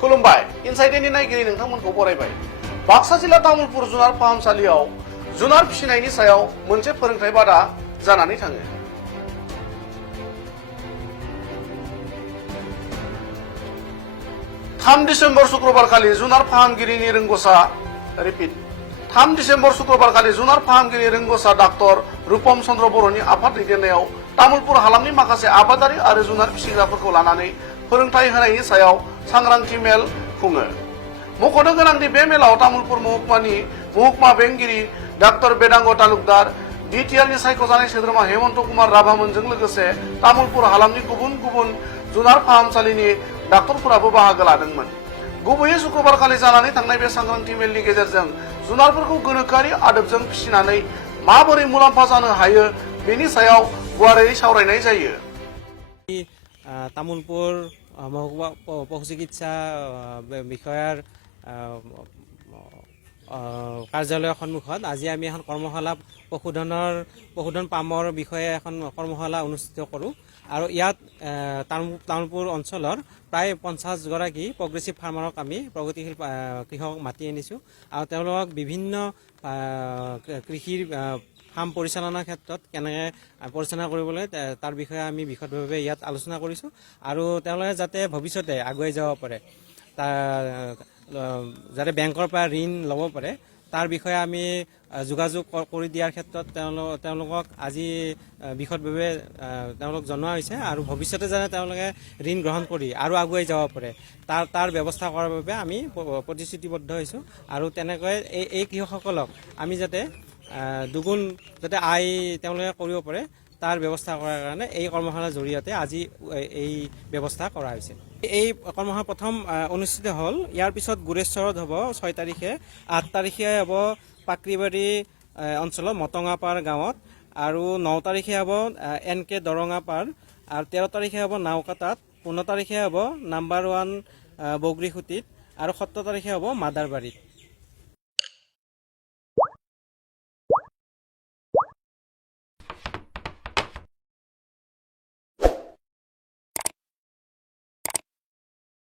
खुलुमबाय इनसाइडनि नायगिरि नोंथांमोनखौ बरायबाय बाक्सा जिल्ला तामुलपुर जुनार फाहामसालियाव जुनार फिसिनायनि सायाव मोनसे फोरोंथाय बादा जानानै थाङो 3 डिसेम्बर शुक्रबारखालि जुनार फाहामगिरिनि रोंग'सा रिपिट 3 डिसेम्बर शुक्रबारखालि जुनार फाहामगिरि रोंग'सा डाक्टर रूपम चन्द्र बर'नि आफाद दैदेननायाव तामुलपुर हालामनि माखासे आबादारि आरो जुनार फिसिग्राफोरखौ लानानै फोरोंथाय होनायनि सायाव सांग्रांथि मेल खुङो मख'नो गोनांदि बे मेलाव तामुलपुर महकुमा बेंगिरि डाक्टर बेदांग तालुकदार डिटिआरनि सायख'जानाय सोद्रोमा हेमन्त कुमार राभामोनजों लोगोसे तामुलपुर हालामनि गुबुन गुबुन जुनार फाहामसालिनि डाक्टरफोराबो बाहागो लादोंमोन गुबैयै शुक्रबारखालि जानानै थांनाय बे सांग्रांथि मेलनि गेजेरजों जुनारफोरखौ गोनोखोआरि आदबजों फिसिनानै माबोरै मुलाम्फा जानो हायो बेनि सायाव गुवारै सावरायनाय जायो तामुलपुर महकुमा পশু চিকিৎসা বিষয়াৰ কাৰ্যালয়ৰ সন্মুখত আজি আমি এখন কৰ্মশালা পশুধন পামৰ বিষয়ে এখন কৰ্মশালা অনুষ্ঠিত কৰোঁ আৰু ইয়াত তামুলপুৰ অঞ্চলৰ প্ৰায় 50 গৰাকী প্ৰগ্ৰেছিভ ফাৰ্মাৰক আমি প্ৰগতিশীল কৃষক মাতি আনিছোঁ আৰু তেওঁলোকক বিভিন্ন কৃষিৰ ফাৰ্ম পৰিচালনাৰ ক্ষেত্ৰত কেনেকৈ পৰিচালনা কৰিবলৈ তাৰ বিষয়ে আমি বিশদভাৱে ইয়াত আলোচনা কৰিছোঁ আৰু তেওঁলোকে যাতে ভৱিষ্যতে আগুৱাই যাব পাৰে যাতে বেংকৰ পৰা ঋণ ল'ব পাৰে তাৰ বিষয়ে আমি যোগাযোগ কৰি দিয়াৰ ক্ষেত্ৰত তেওঁলোকক আজি বিশদভাৱে তেওঁলোক জনোৱা হৈছে আৰু ভৱিষ্যতে যাতে তেওঁলোকে ঋণ গ্ৰহণ কৰি আৰু আগুৱাই যাব পাৰে তাৰ ব্যৱস্থা কৰাৰ বাবে আমি প্ৰতিশ্ৰুতিবদ্ধ হৈছোঁ আৰু তেনেকৈ এই কৃষকসকলক আমি যাতে দুগুণ যাতে আয় তেওঁলোকে কৰিব পাৰে তাৰ ব্যৱস্থা কৰাৰ কাৰণে এই কৰ্মশালাৰ জৰিয়তে আজি এই ব্যৱস্থা কৰা হৈছে এই কৰ্মশালা প্ৰথম অনুষ্ঠিত হ'ল ইয়াৰ পিছত গুৰেশ্বৰত হ'ব 6 তাৰিখে 8 তাৰিখে হ'ব পাকৰিবাৰী অঞ্চলৰ মটঙাপাৰ গাঁৱত আৰু 9 তাৰিখে হ'ব NK দৰঙাপাৰ আৰু 13 তাৰিখে হ'ব নাওকাটাত 15 তাৰিখে হ'ব নাম্বাৰ 1 বগৰীখুটিত আৰু 17 তাৰিখে হ'ব মাদাৰবাৰীত